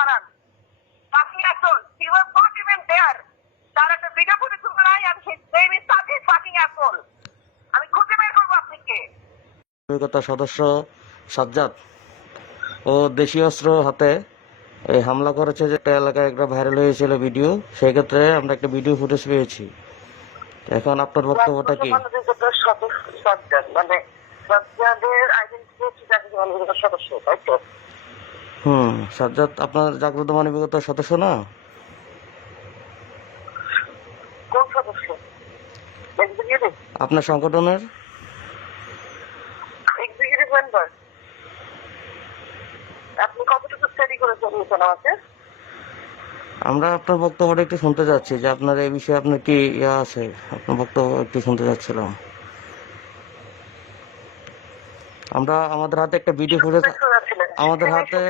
বাড়ান। Fucking asshole. He was not even there. তার একটা ভিডিও ফুটেজ নাই and his name is Sajid fucking asshole. আমি খুঁজে বের করবো আপনি কে। মানবিকতা সদস্য সাজ্জাদ ও দেশীয় অস্ত্র হাতে এই হামলা করেছে, যে একটা এলাকায় একটা ভাইরাল হয়েছিল ভিডিও, সেই ক্ষেত্রে আমরা একটা ভিডিও ফুটেজ পেয়েছি। এখন আপনার বক্তব্যটা কি? মানবিকতার সদস্য সাজ্জাদ মানে সাজ্জাদের আইডেন্টিটি হচ্ছে জাতীয় মানবিকতার সদস্য, তাই তো? সাজ্জাদ আপনার জাগ্রত মানবিকতার সদস্য না? কোন সদস্য? এক্সিকিউটিভ? আপনার সংগঠনের এক্সিকিউটিভ মেম্বার? আপনি কতটুকু স্টাডি করে জানিয়েছেন আমাকে? আমরা আপনার বক্তব্যটা একটু শুনতে যাচ্ছি, যে আপনার এই বিষয়ে আপনার কি ইয়া আছে, আপনার বক্তব্য একটু শুনতে যাচ্ছিলাম। আমরা আমাদের হাতে একটা ভিডিও ফুটেজ, আমাদের হাতে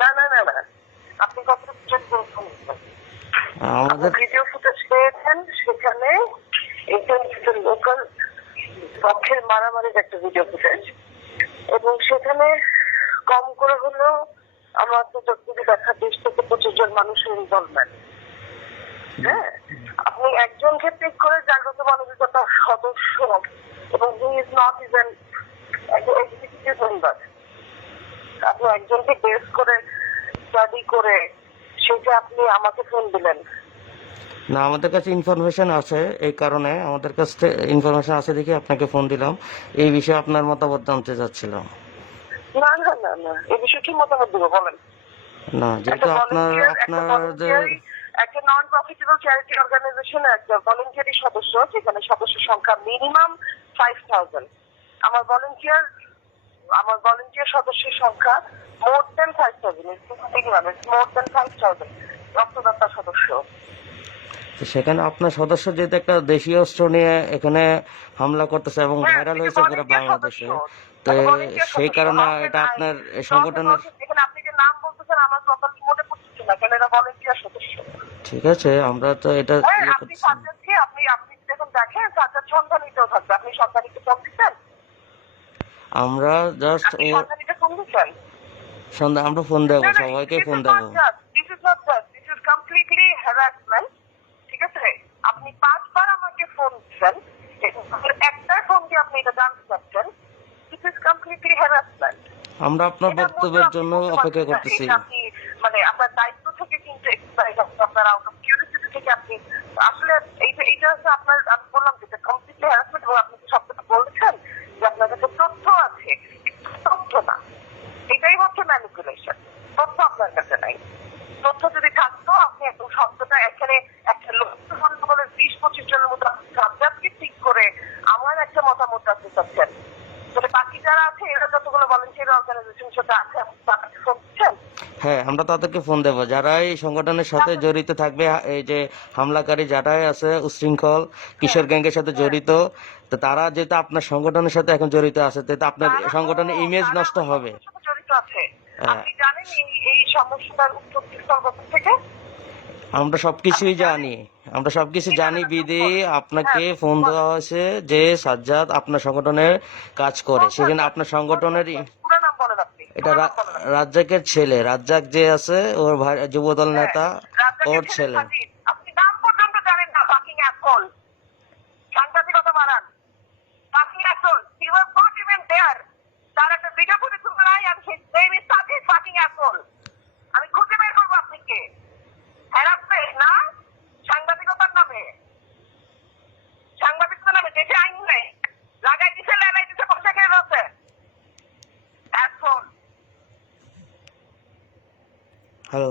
না না না না, আপনি কতটুকু চেক করেছেন? আমাদের ভিডিও ফুটেজ পেয়েছেন, সেখানে এটা লোকাল পক্ষের মারামারির একটা ভিডিও ফুটেজ, এবং সেখানে কম করে হলেও আমার তো যতটুকু দেখা 20 থেকে 25 জন মানুষের ইনভলভমেন্ট। হ্যাঁ, আপনি একজনকে পিক করে জাগ্রত মানবিকতার সদস্য, এবং he is not even executive member, আপনি একজনকে বেস করে স্টাডি করে সেটা আপনি আমাকে ফোন দিলেন। না, আমাদের কাছে ইনফরমেশন আছে, এই কারণে আমাদের কাছে ইনফরমেশন আছে দেখে আপনাকে ফোন দিলাম। এই বিষয়ে আপনার মতামত জানতে চাচ্ছিলাম। না না না না, এই বিষয়ে কি মতামত দেবো বলেন? না, যেহেতু আপনাদের একটা নন প্রফিটেবল চ্যারিটি অর্গানাইজেশন একটা ভলেন্টিয়ারি সদস্য, যেখানে সদস্য সংখ্যা মিনিমাম 5000। আমার ভলেন্টিয়ার সদস্যের সংখ্যা মোর দেন 5000, মোর দেন 5000 রক্তদাতা সদস্য। সেখানে আপনার সদস্য যেহেতু একটা দেশীয় অস্ত্র নিয়ে এখানে হামলা করতেছে এবং ভাইরাল হয়েছে পুরো বাংলাদেশে, তো সেই কারণে এটা আপনার সংগঠনের। আপনি যে নাম বলতেছেন আমার প্রপারলি মনে পড়ছে না, কেন এরা ভলেন্টিয়ার সদস্য। ঠিক আছে, আমরা তো এটা আপনি সাজ্জাদকে আপনি যখন দেখেন সাজ্জাদ সন্ধানিতেও থাকবে, আপনি সন্ধানিতে ফোন দিচ্ছেন? আমরা জাস্ট সন্ধানিতে ফোন দিচ্ছেন? সন্ধ্যা আমরা ফোন দেবো, সবাইকে ফোন দেবো। This is completely harassment. ঠিক আছে, আপনি 5 বার আমাকে ফোন দিচ্ছেন, একটা ফোন দিয়ে আপনি এটা জানতে চাচ্ছেন। This is completely harassment. আমরা আপনার বক্তব্যের জন্য অপেক্ষা করতেছি। মানে আপনার দায়িত্ব থেকে কিন্তু আপনার আউট অফ কিউরিসিটি থেকে আপনি আসলে এইটা হচ্ছে আপনার, আমি বললাম যেটা কমপ্লিটলি হ্যারাসমেন্ট, এবং আপনি শব্দটা বলেছেন যে আপনার কাছে তথ্য আছে, তথ্য না, এটাই হচ্ছে ম্যানিপুলেশন। তথ্য আপনার কাছে নাই। তথ্য যদি থাকতো আপনি একদম শব্দটা এখানে একটা লোক 20-25 জনের মতো সাবজেক্টকে ঠিক করে আমার একটা মতামত রাখতে চাচ্ছেন, তবে বাকি যারা আছে এরা যতগুলো ভলেন্টিয়ার অর্গানাইজেশন সাথে আছে তাদেরকে ফোন দিচ্ছেন? হ্যাঁ, আমরা তাদেরকে ফোন দেবো, যারা এই সংগঠনের সাথে জড়িত থাকবে, এই যে হামলাকারী যারাই আছে উচ্ছৃঙ্খল কিশোর গ্যাংয়ের সাথে জড়িত, তো তারা যেহেতু আপনার সংগঠনের সাথে এখন জড়িত আছে, তো আপনার সংগঠনের ইমেজ নষ্ট হবে। জড়িত আছে। আপনি জানেন এই সমস্যাটার উৎপত্তি সর্বপ্রথম থেকে? আমরা সবকিছুই জানি, আমরা সবকিছু জানি বিধি আপনাকে ফোন দেওয়া হয়েছে যে সাজ্জাদ আপনার সংগঠনের কাজ করে, সেখানে আপনার সংগঠনের পুরো নাম বলেন আপনি। এটা রাজ্জাকের ছেলে, রাজ্জাক যে আছে ওর ভাই, যুবদল নেতা, ওর ছেলে। আপনি নাম পর্যন্ত জানেন না, ফাকিং অ্যাসহোল। সাংঘাতিকতা বাড়ান। Fucking asshole. He was not even there. তার একটা ভিডিও ফুটেজ নাই and his name is Sajid fucking asshole. আমি খুঁজে বের করবো আপনি কে। হ্যারাসমেন্ট না, সাংবাদিকতার নামে, সাংবাদিকতার নামে দেশে আইন নেই, লাগাই দিছে লেলাই দিছে পয়সা খেয়ে রয়েছে। হ্যালো।